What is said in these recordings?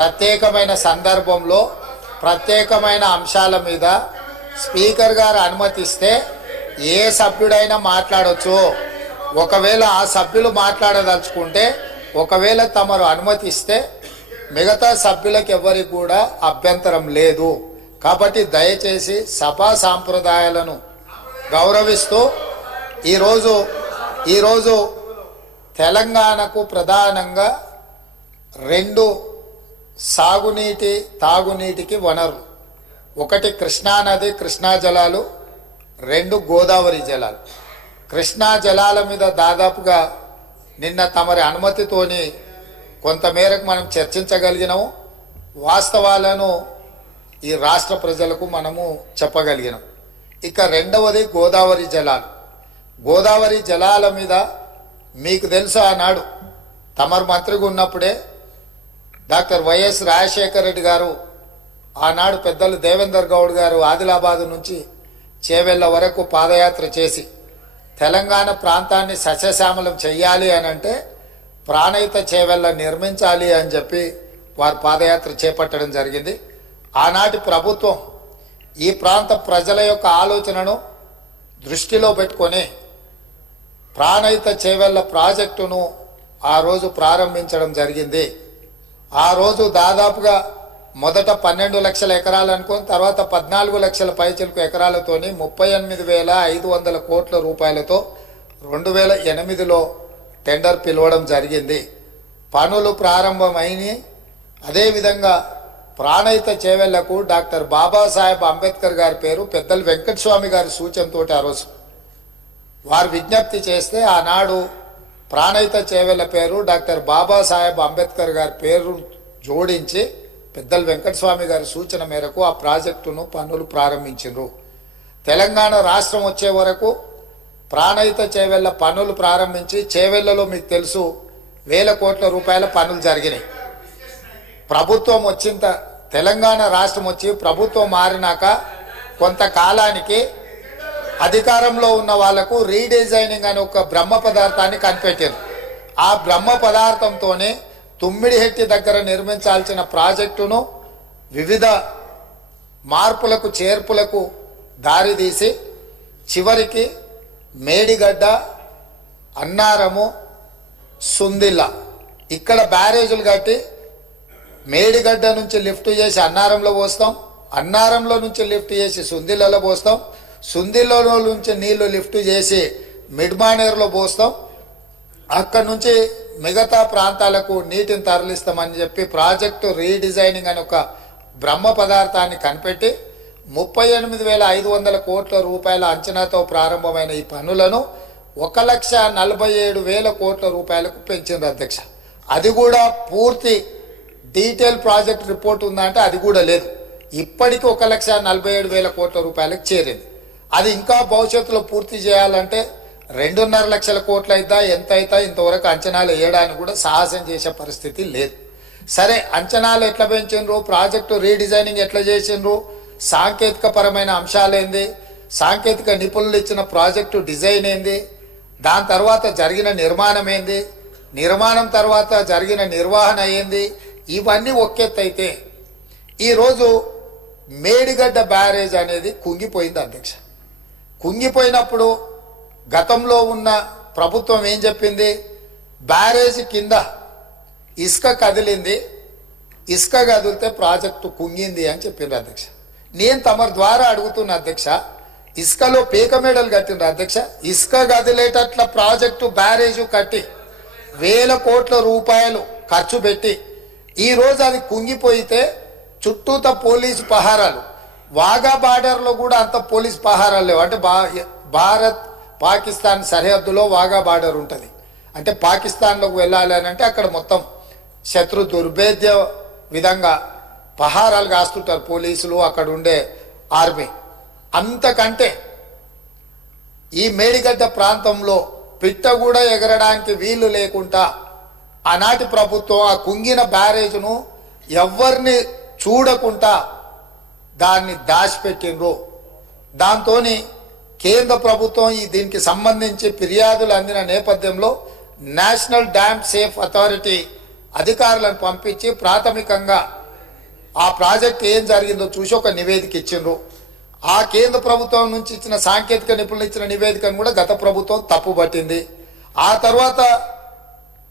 ప్రత్యేకమైన సందర్భంలో ప్రత్యేకమైన అంశాల మీద స్పీకర్ గారు అనుమతిస్తే ఏ సభ్యుడైనా మాట్లాడొచ్చు. ఒకవేళ ఆ సభ్యులు మాట్లాడదలుచుకుంటే ఒకవేళ తమరు అనుమతిస్తే మిగతా సభ్యులకు ఎవరికి కూడా అభ్యంతరం లేదు. కాబట్టి దయచేసి సభా సాంప్రదాయాలను గౌరవిస్తూ ఈరోజు తెలంగాణకు ప్రధానంగా రెండు సాగునీటి తాగునీటికి వనరులు, ఒకటి కృష్ణానది కృష్ణా జలాలు, రెండు గోదావరి జలాలు. కృష్ణా జలాల మీద దాదాపుగా నిన్న తమరి అనుమతితోని కొంతమేరకు మనం చర్చించగలిగినాము. వాస్తవాలను ఈ రాష్ట్ర ప్రజలకు మనము చెప్పగలిగినాం. ఇక రెండవది గోదావరి జలాలు. గోదావరి జలాల మీద మీకు తెలుసు, ఆనాడు తమరు మంత్రిగా ఉన్నప్పుడే డాక్టర్ వైఎస్ రాజశేఖర రెడ్డి గారు, ఆనాడు పెద్దలు దేవేందర్ గౌడ్ గారు ఆదిలాబాద్ నుంచి చేవెళ్ళ వరకు పాదయాత్ర చేసి తెలంగాణ ప్రాంతాన్ని సస్యశ్యామలం చెయ్యాలి అని అంటే ప్రాణహిత చేవెళ్ళ నిర్మించాలి అని చెప్పి వారు పాదయాత్ర చేపట్టడం జరిగింది. ఆనాటి ప్రభుత్వం ఈ ప్రాంత ప్రజల యొక్క ఆలోచనను దృష్టిలో పెట్టుకొని ప్రాణహిత చేవెళ్ళ ప్రాజెక్టును ఆ రోజు ప్రారంభించడం జరిగింది. ఆ రోజు దాదాపుగా మొదట 12 లక్షల ఎకరాలు అనుకుని తర్వాత 14 లక్షల పైచిలకు ఎకరాలతోని 38,500 కోట్ల రూపాయలతో 2008లో టెండర్ పిలవడం జరిగింది. పనులు ప్రారంభమైనవి. అదేవిధంగా ప్రాణహిత చేవెళ్లకు డాక్టర్ బాబాసాహెబ్ అంబేద్కర్ గారి పేరు పెద్దలు వెంకటస్వామి గారి సూచనతో ఆ రోజు వారు విజ్ఞప్తి చేస్తే ఆనాడు ప్రాణహిత చేవెళ్ల పేరు డాక్టర్ బాబాసాహెబ్ అంబేద్కర్ గారి పేరు జోడించి పెద్దలు వెంకటస్వామి గారి సూచన మేరకు ఆ ప్రాజెక్టును పనులు ప్రారంభించారు. తెలంగాణ రాష్ట్రం వచ్చే వరకు ప్రాణహిత చేవెళ్ల పనులు ప్రారంభించి చేవెళ్లలో మీకు తెలుసు 1000 కోట్ల రూపాయల పనులు జరిగినాయి. ప్రభుత్వం వచ్చిన తెలంగాణ రాష్ట్రం వచ్చి ప్రభుత్వం మారినాక కొంతకాలానికి అధికారంలో ఉన్న వాళ్లకు రీడిజైనింగ్ అనే ఒక బ్రహ్మ పదార్థాన్ని కనిపెట్టారు. ఆ బ్రహ్మ పదార్థంతోనే తుమ్మిడిహెట్టి దగ్గర నిర్మించాల్సిన ప్రాజెక్టును వివిధ మార్పులకు చేర్పులకు దారితీసి చివరికి మేడిగడ్డ, అన్నారము, సుందిల్ల ఇక్కడ బ్యారేజీలు కట్టి మేడిగడ్డ నుంచి లిఫ్ట్ చేసి అన్నారంలో పోస్తాం, అన్నారంలో నుంచి లిఫ్ట్ చేసి సుందిల్లలో పోస్తాం, సుందిల్లలో నుంచి నీళ్లు లిఫ్ట్ చేసి మిడ్మానేరులో పోస్తాం, అక్కడి నుంచి మిగతా ప్రాంతాలకు నీటిని తరలిస్తామని చెప్పి ప్రాజెక్టు రీడిజైనింగ్ అని ఒక బ్రహ్మ పదార్థాన్ని కనిపెట్టి 38,500 కోట్ల రూపాయల అంచనాతో ప్రారంభమైన ఈ పనులను 1,47,000 కోట్ల రూపాయలకు పెంచింది అధ్యక్ష. అది కూడా పూర్తి డీటెయిల్ ప్రాజెక్ట్ రిపోర్ట్ ఉందంటే అది కూడా లేదు. ఇప్పటికీ 1,47,000 కోట్ల రూపాయలకు చేరింది. అది ఇంకా భవిష్యత్తులో పూర్తి చేయాలంటే 2.5 లక్షల కోట్లు అయితా ఎంత అయితా ఇంతవరకు అంచనాలు వేయడానికి కూడా సాహసం చేసే పరిస్థితి లేదు. సరే, అంచనాలు ఎట్లా పెంచిండ్రు, ప్రాజెక్టు రీడిజైనింగ్ ఎట్లా చేసిండ్రు, సాంకేతిక పరమైన అంశాలు ఏంది, సాంకేతిక నిపుణులు ఇచ్చిన ప్రాజెక్టు డిజైన్ ఏంది, దాని తర్వాత జరిగిన నిర్మాణం ఏంది, నిర్మాణం తర్వాత జరిగిన నిర్వహణ ఏంది, ఇవన్నీ ఒకెత్తైతే ఈరోజు మేడిగడ్డ బ్యారేజ్ అనేది కుంగిపోయింది అధ్యక్ష. కుంగిపోయినప్పుడు గతంలో ఉన్న ప్రభుత్వం ఏం చెప్పింది, బ్యారేజ్ కింద ఇసుక కదిలింది, ఇసుక కదిలితే ప్రాజెక్టు కుంగింది అని చెప్పింది అధ్యక్ష. నేను తమరి ద్వారా అడుగుతున్న అధ్యక్ష, ఇసుకలో పీక మేడలు కట్టిండ్రు అధ్యక్ష. ఇసుక కదిలేటట్ల ప్రాజెక్టు బ్యారేజు కట్టి 1000 కోట్ల రూపాయలు ఖర్చు పెట్టి ఈరోజు అది కుంగిపోయితే చుట్టూత పోలీసు పహారాలు, వాఘా బార్డర్లో కూడా అంత పోలీసు పహారాలు లేవు. అంటే భారత్ పాకిస్తాన్ సరిహద్దులో వాఘా బార్డర్ ఉంటుంది. అంటే పాకిస్తాన్లోకి వెళ్ళాలి అని అంటే అక్కడ మొత్తం శత్రు దుర్భేద్య విధంగా పహారాలు కాస్తుంటారు పోలీసులు, అక్కడ ఉండే ఆర్మీ. అంతకంటే ఈ మేడిగడ్డ ప్రాంతంలో పిట్ట కూడా ఎగరడానికి వీలు లేకుండా ఆనాటి ప్రభుత్వం ఆ కుంగిన బ్యారేజ్ను ఎవరిని చూడకుండా దాన్ని దాచిపెట్టిండ్రు. దాంతో కేంద్ర ప్రభుత్వం దీనికి సంబంధించి ఫిర్యాదులు అందిన నేపథ్యంలో నేషనల్ డ్యామ్ సేఫ్ అథారిటీ అధికారులను పంపించి ప్రాథమికంగా ఆ ప్రాజెక్ట్ ఏం జరిగిందో చూసి ఒక నివేదిక ఇచ్చిండ్రు. ఆ కేంద్ర ప్రభుత్వం నుంచి ఇచ్చిన సాంకేతిక నిపుణులు ఇచ్చిన నివేదికను కూడా గత ప్రభుత్వం తప్పుపట్టింది. ఆ తర్వాత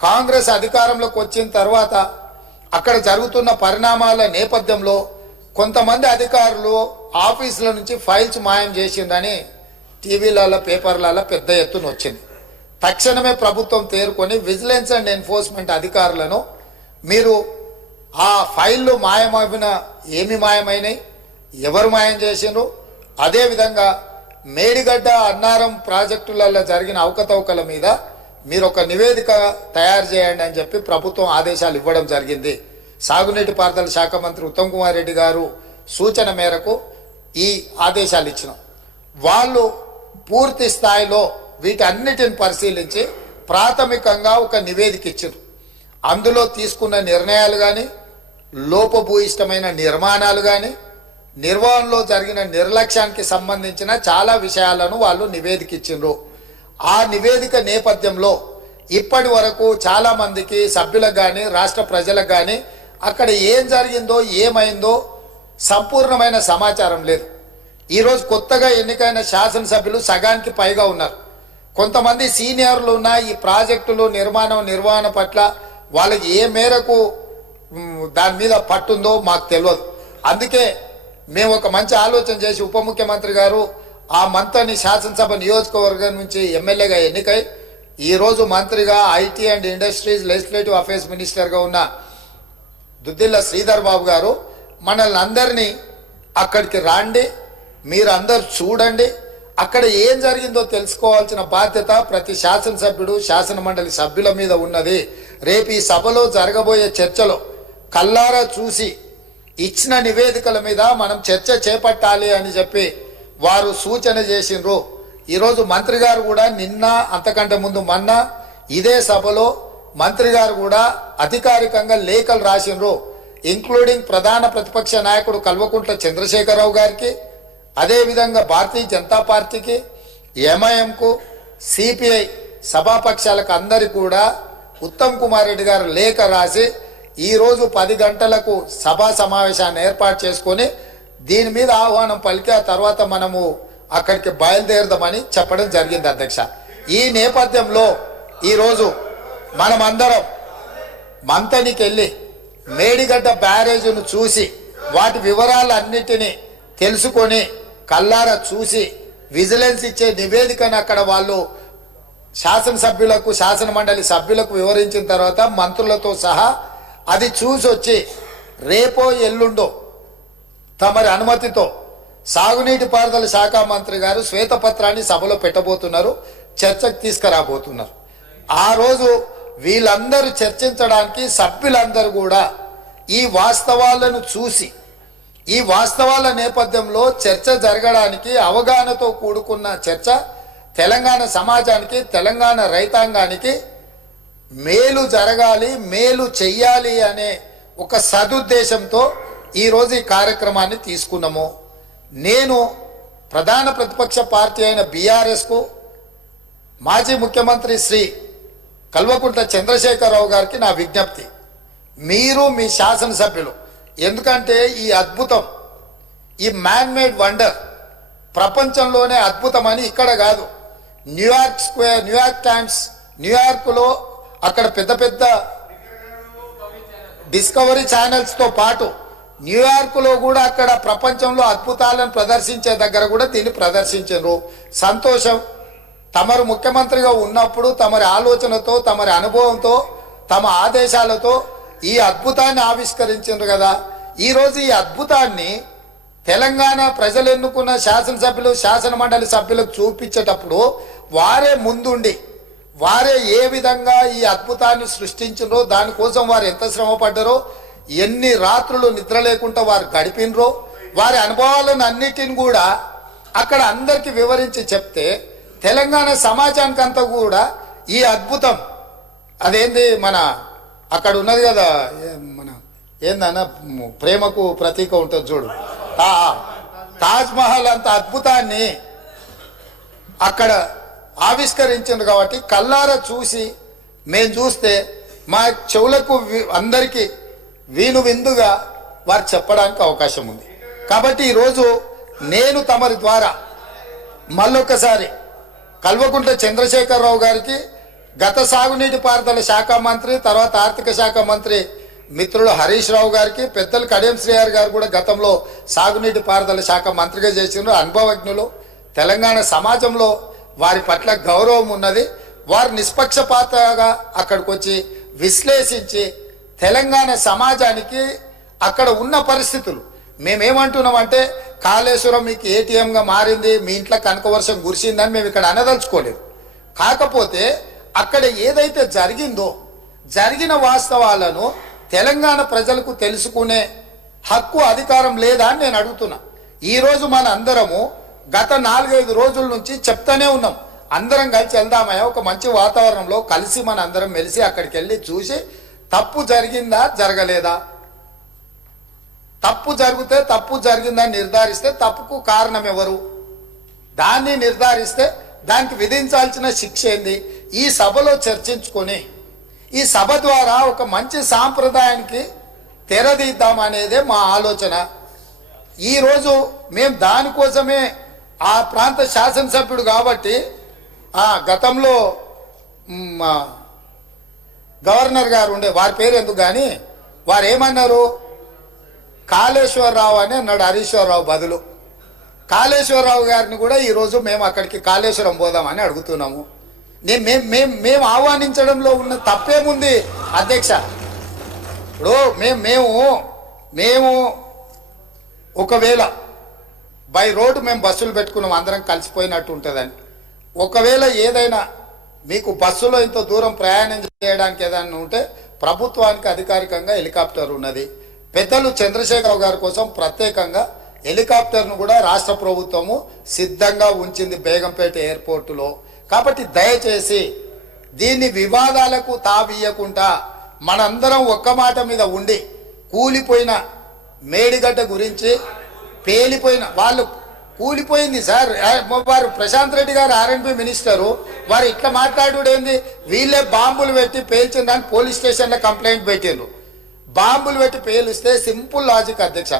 కాంగ్రెస్ అధికారంలోకి వచ్చిన తర్వాత అక్కడ జరుగుతున్న పరిణామాల నేపథ్యంలో కొంతమంది అధికారులు ఆఫీసుల నుంచి ఫైల్స్ మాయం చేసిందని టీవీలలో పేపర్లలో పెద్ద ఎత్తున వచ్చింది. తక్షణమే ప్రభుత్వం తేరుకొని విజిలెన్స్ అండ్ ఎన్ఫోర్స్మెంట్ అధికారులను మీరు ఆ ఫైళ్ళు మాయమైన ఏమి మాయమైనాయి, ఎవరు మాయం చేసిండ్రు, అదేవిధంగా మేడిగడ్డ అన్నారం ప్రాజెక్టులలో జరిగిన అవకతవకల మీద మీరు ఒక నివేదిక తయారు చేయండి అని చెప్పి ప్రభుత్వం ఆదేశాలు ఇవ్వడం జరిగింది. సాగునీటి పారుదల శాఖ మంత్రి ఉత్తమ్ కుమార్ రెడ్డి గారు సూచన మేరకు ఈ ఆదేశాలు ఇచ్చినాం. వాళ్ళు పూర్తి స్థాయిలో వీటన్నిటిని పరిశీలించి ప్రాథమికంగా ఒక నివేదిక ఇచ్చారు. అందులో తీసుకున్న నిర్ణయాలు కానీ, లోపభూయిష్టమైన నిర్మాణాలు కానీ, నిర్వహణలో జరిగిన నిర్లక్ష్యానికి సంబంధించిన చాలా విషయాలను వాళ్ళు నివేదిక ఇచ్చిండ్రు. ఆ నివేదిక నేపథ్యంలో ఇప్పటి వరకు చాలా మందికి సభ్యులకు కానీ రాష్ట్ర ప్రజలకు కానీ అక్కడ ఏం జరిగిందో ఏమైందో సంపూర్ణమైన సమాచారం లేదు. ఈరోజు కొత్తగా ఎన్నికైన శాసనసభ్యులు సగానికి పైగా ఉన్నారు. కొంతమంది సీనియర్లు ఉన్న ఈ ప్రాజెక్టులు నిర్వహణ పట్ల వాళ్ళకి ఏ మేరకు దాని మీద పట్టుందో మాకు తెలియదు. అందుకే మేము ఒక మంచి ఆలోచన చేసి ఉప ముఖ్యమంత్రి గారు ఆ మంత్రిని శాసనసభ నియోజకవర్గం నుంచి ఎమ్మెల్యేగా ఎన్నికై ఈరోజు మంత్రిగా IT and industries legislative affairs మినిస్టర్గా ఉన్న దుద్దిల్ల శ్రీధర్ బాబు గారు మనల్ని అందరినీ అక్కడికి రాండి, మీరు అందరు చూడండి, అక్కడ ఏం జరిగిందో తెలుసుకోవాల్సిన బాధ్యత ప్రతి శాసనసభ్యుడు శాసన మండలి సభ్యుల మీద ఉన్నది. రేపు ఈ సభలో జరగబోయే చర్చలో కల్లారా చూసి ఇచ్చిన నివేదికల మీద మనం చర్చ చేపట్టాలి అని చెప్పి వారు సూచన చేసిండ్రు. ఈరోజు మంత్రి గారు కూడా నిన్న అంతకంటే ముందు మొన్న ఇదే సభలో మంత్రి గారు కూడా అధికారికంగా లేఖలు రాసిండ్రు. ఇంక్లూడింగ్ ప్రధాన ప్రతిపక్ష నాయకుడు కల్వకుంట్ల చంద్రశేఖరరావు గారికి, అదేవిధంగా భారతీయ జనతా పార్టీకి, ఎంఐఎంకు, సిపిఐ సభాపక్షాలకు అందరికీ కూడా ఉత్తమ్ కుమార్ రెడ్డి గారు లేఖ రాసి ఈరోజు 10 గంటలకు సభా సమావేశాన్ని ఏర్పాటు చేసుకొని దీని మీద ఆహ్వానం పలికి ఆ తర్వాత మనము అక్కడికి బయలుదేరదామని చెప్పడం జరిగింది అధ్యక్ష. ఈ నేపథ్యంలో ఈరోజు మనమందరం మంతనికి వెళ్ళి మేడిగడ్డ బ్యారేజ్ను చూసి వాటి వివరాలన్నిటినీ తెలుసుకొని కల్లారా చూసి విజిలెన్స్ ఇచ్చే నివేదికను అక్కడ వాళ్ళు శాసనసభ్యులకు శాసన మండలి సభ్యులకు వివరించిన తర్వాత మంత్రులతో సహా అది చూసి వచ్చి రేపో ఎల్లుండో తమరి అనుమతితో సాగునీటి పారుదల శాఖ మంత్రి గారు శ్వేతపత్రాన్ని సభలో పెట్టబోతున్నారు, చర్చకు తీసుకురాబోతున్నారు. ఆ రోజు వీళ్ళందరూ చర్చించడానికి సభ్యులందరూ కూడా ఈ వాస్తవాలను చూసి ఈ వాస్తవాల నేపథ్యంలో చర్చ జరగడానికి అవగాహనతో కూడుకున్న చర్చ తెలంగాణ సమాజానికి తెలంగాణ రైతాంగానికి మేలు జరగాలి, మేలు చెయ్యాలి అనే ఒక సదుద్దేశంతో ఈరోజు ఈ కార్యక్రమాన్ని తీసుకున్నాము. నేను ప్రధాన ప్రతిపక్ష పార్టీ అయిన బీఆర్ఎస్కు మాజీ ముఖ్యమంత్రి శ్రీ కల్వకుంట్ల చంద్రశేఖరరావు గారికి నా విజ్ఞప్తి, మీరు మీ శాసనసభ్యులు, ఎందుకంటే ఈ అద్భుతం, ఈ మ్యాన్ మేడ్ వండర్ ప్రపంచంలోనే అద్భుతమని ఇక్కడ కాదు, న్యూయార్క్ స్క్వేర్, న్యూయార్క్ టైమ్స్, న్యూయార్క్లో అక్కడ పెద్ద పెద్ద డిస్కవరీ ఛానల్స్తో పాటు న్యూయార్క్లో కూడా అక్కడ ప్రపంచంలో అద్భుతాలను ప్రదర్శించే దగ్గర కూడా దీన్ని ప్రదర్శించారు. సంతోషం. తమరు ముఖ్యమంత్రిగా ఉన్నప్పుడు తమరి ఆలోచనతో, తమరి అనుభవంతో, తమ ఆదేశాలతో ఈ అద్భుతాన్ని ఆవిష్కరించారు కదా. ఈరోజు ఈ అద్భుతాన్ని తెలంగాణ ప్రజలు ఎన్నుకున్న శాసనసభ్యులు శాసన మండలి సభ్యులకు చూపించేటప్పుడు వారే ముందుండి వారే ఏ విధంగా ఈ అద్భుతాన్ని సృష్టించారో, దానికోసం వారు ఎంత శ్రమ పడ్డారో, ఎన్ని రాత్రులు నిద్ర లేకుండా వారు గడిపినరో, వారి అనుభవాలను అన్నిటిని కూడా అక్కడ అందరికి వివరించి చెప్తే తెలంగాణ సమాజానికి అంతా కూడా ఈ అద్భుతం అదేంది మన అక్కడ ఉన్నది కదా, మన ఏందన్న ప్రేమకు ప్రతీక ఉంటుంది చూడు, తాజ్మహల్ అంత అద్భుతాన్ని అక్కడ ఆవిష్కరించింది. కాబట్టి కల్లారా చూసి మేము చూస్తే మా చెవులకు అందరికీ వీలు విందుగా వారు చెప్పడానికి అవకాశం ఉంది. కాబట్టి ఈరోజు నేను తమరి ద్వారా మళ్ళొక్కసారి కల్వకుంట్ల చంద్రశేఖరరావు గారికి, గత సాగునీటి పారుదల శాఖ మంత్రి, తర్వాత ఆర్థిక శాఖ మంత్రి మిత్రుడు హరీష్ రావు గారికి, పెద్దలు కడియం శ్రీహరి గారు కూడా గతంలో సాగునీటి పారుదల శాఖ మంత్రిగా చేసిన అనుభవజ్ఞులు, తెలంగాణ సమాజంలో వారి పట్ల గౌరవం ఉన్నది. వారు నిష్పక్షపాతంగా అక్కడికి వచ్చి విశ్లేషించి తెలంగాణ సమాజానికి అక్కడ ఉన్న పరిస్థితులు, మేమేమంటున్నామంటే కాళేశ్వరం మీకు ఏటీఎంగా మారింది, మీ ఇంట్లో కనకవర్షం కురిసిందని మేము ఇక్కడ అనదలుచుకోలేదు. కాకపోతే అక్కడ ఏదైతే జరిగిందో జరిగిన వాస్తవాలను తెలంగాణ ప్రజలకు తెలుసుకునే హక్కు అధికారం లేదా అని నేను అడుగుతున్నా. ఈరోజు మన అందరము గత 4-5 రోజుల నుంచి చెప్తానే ఉన్నాం, అందరం కలిసి వెళ్దామయ్యా ఒక మంచి వాతావరణంలో కలిసి మన అందరం మెలిసి అక్కడికి వెళ్ళి చూసి తప్పు జరిగిందా జరగలేదా, తప్పు జరిగితే తప్పు జరిగిందని నిర్ధారిస్తే తప్పుకు కారణం ఎవరు, దాన్ని నిర్ధారిస్తే దానికి విధించాల్సిన శిక్ష ఏంది, ఈ సభలో చర్చించుకొని ఈ సభ ద్వారా ఒక మంచి సాంప్రదాయానికి తెరదీద్దామనేదే మా ఆలోచన. ఈరోజు మేము దానికోసమే ఆ ప్రాంత శాసనసభ్యుడు కాబట్టి గతంలో గవర్నర్ గారు ఉండే, వారి పేరు ఎందుకు కానీ వారు ఏమన్నారు, కాళేశ్వరరావు అని అన్నాడు హరీశ్వరరావు బదులు. కాళేశ్వరరావు గారిని కూడా ఈరోజు మేము అక్కడికి కాళేశ్వరం పోదామని అడుగుతున్నాము. మేము ఆహ్వానించడంలో ఉన్న తప్పేముంది అధ్యక్ష? ఇప్పుడు మేము ఒకవేళ బై రోడ్డు మేము బస్సులు పెట్టుకున్నాం, అందరం కలిసిపోయినట్టు ఉంటుందని. ఒకవేళ ఏదైనా మీకు బస్సులో ఇంత దూరం ప్రయాణం చేయడానికి ఏదైనా ఉంటే ప్రభుత్వానికి అధికారికంగా హెలికాప్టర్ ఉన్నది. పెద్దలు చంద్రశేఖరరావు గారి కోసం ప్రత్యేకంగా హెలికాప్టర్ను కూడా రాష్ట్ర ప్రభుత్వము సిద్ధంగా ఉంచింది బేగంపేట ఎయిర్పోర్టులో. కాబట్టి దయచేసి దీన్ని వివాదాలకు తావియకుండా మనందరం ఒక్క మాట మీద ఉండి, కూలిపోయిన మేడిగడ్డ గురించి, పేలిపోయిన వాళ్ళు కూలిపోయింది సార్, వారు ప్రశాంత్ రెడ్డి గారు ఆర్ఎండ్బి మినిస్టరు, వారు ఇట్లా మాట్లాడుడేంది, వీళ్ళే బాంబులు పెట్టి పేల్చిందని పోలీస్ స్టేషన్లో కంప్లైంట్ పెట్టిండ్రు. బాంబులు పెట్టి పేలిస్తే సింపుల్ లాజిక్ అధ్యక్ష,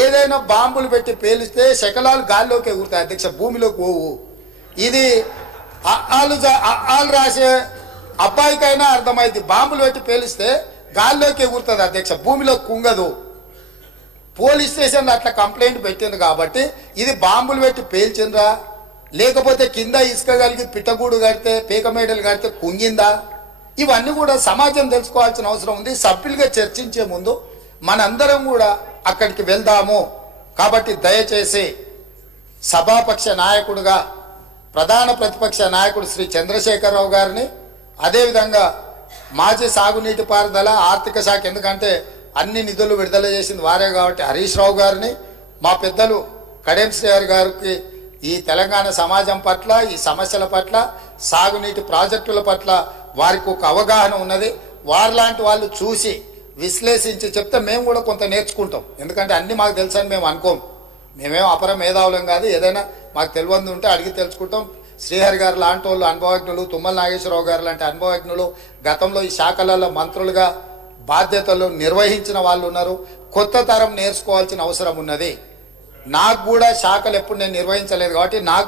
ఏదైనా బాంబులు పెట్టి పేలిస్తే శకలాలు గాల్లోకి ఎగురుతాయి అధ్యక్ష, భూమిలోకి పోవు. ఇది వాళ్ళు రాసే అబ్బాయికైనా అర్థమైంది, బాంబులు పెట్టి పేలిస్తే గాల్లోకి ఎగురుతుంది అధ్యక్ష, భూమిలో కుంగదు. పోలీస్ స్టేషన్లో అట్లా కంప్లైంట్ పెట్టింది కాబట్టి ఇది బాంబులు పెట్టి పేల్చిందా, లేకపోతే కింద ఇసుక కలిగి పిట్టగూడు కడితే పీక మేడలు కడితే కుంగిందా, ఇవన్నీ కూడా సమాజం తెలుసుకోవాల్సిన అవసరం ఉంది. సభ్యులుగా చర్చించే ముందు మనందరం కూడా అక్కడికి వెళ్దాము. కాబట్టి దయచేసి సభాపక్ష నాయకుడుగా ప్రధాన ప్రతిపక్ష నాయకుడు శ్రీ చంద్రశేఖరరావు గారిని, అదేవిధంగా మాజీ సాగునీటి పారుదల ఆర్థిక శాఖ, ఎందుకంటే అన్ని నిధులు విడుదల చేసింది వారే కాబట్టి హరీష్ రావు గారిని, మా పెద్దలు కడియం శ్రీహరి గారికి ఈ తెలంగాణ సమాజం పట్ల, ఈ సమస్యల పట్ల, సాగునీటి ప్రాజెక్టుల పట్ల వారికి ఒక అవగాహన ఉన్నది. వారిలాంటి వాళ్ళు చూసి విశ్లేషించి చెప్తే మేము కూడా కొంత నేర్చుకుంటాం. ఎందుకంటే అన్ని మాకు తెలుసని మేము అనుకోం, మేమేం అపర మేధావులం కాదు. ఏదైనా మాకు తెలియంది ఉంటే అడిగి తెలుసుకుంటాం. శ్రీహరి గారు లాంటి వాళ్ళు అనుభవజ్ఞులు, తుమ్మల నాగేశ్వరరావు గారు లాంటి అనుభవజ్ఞులు, గతంలో ఈ శాఖలలో మంత్రులుగా బాధ్యతలు నిర్వహించిన వాళ్ళు ఉన్నారు. కొత్త తరం నేర్చుకోవాల్సిన అవసరం ఉన్నది. నాకు కూడా శాఖలు ఎప్పుడు నేను నిర్వహించలేదు కాబట్టి నాకు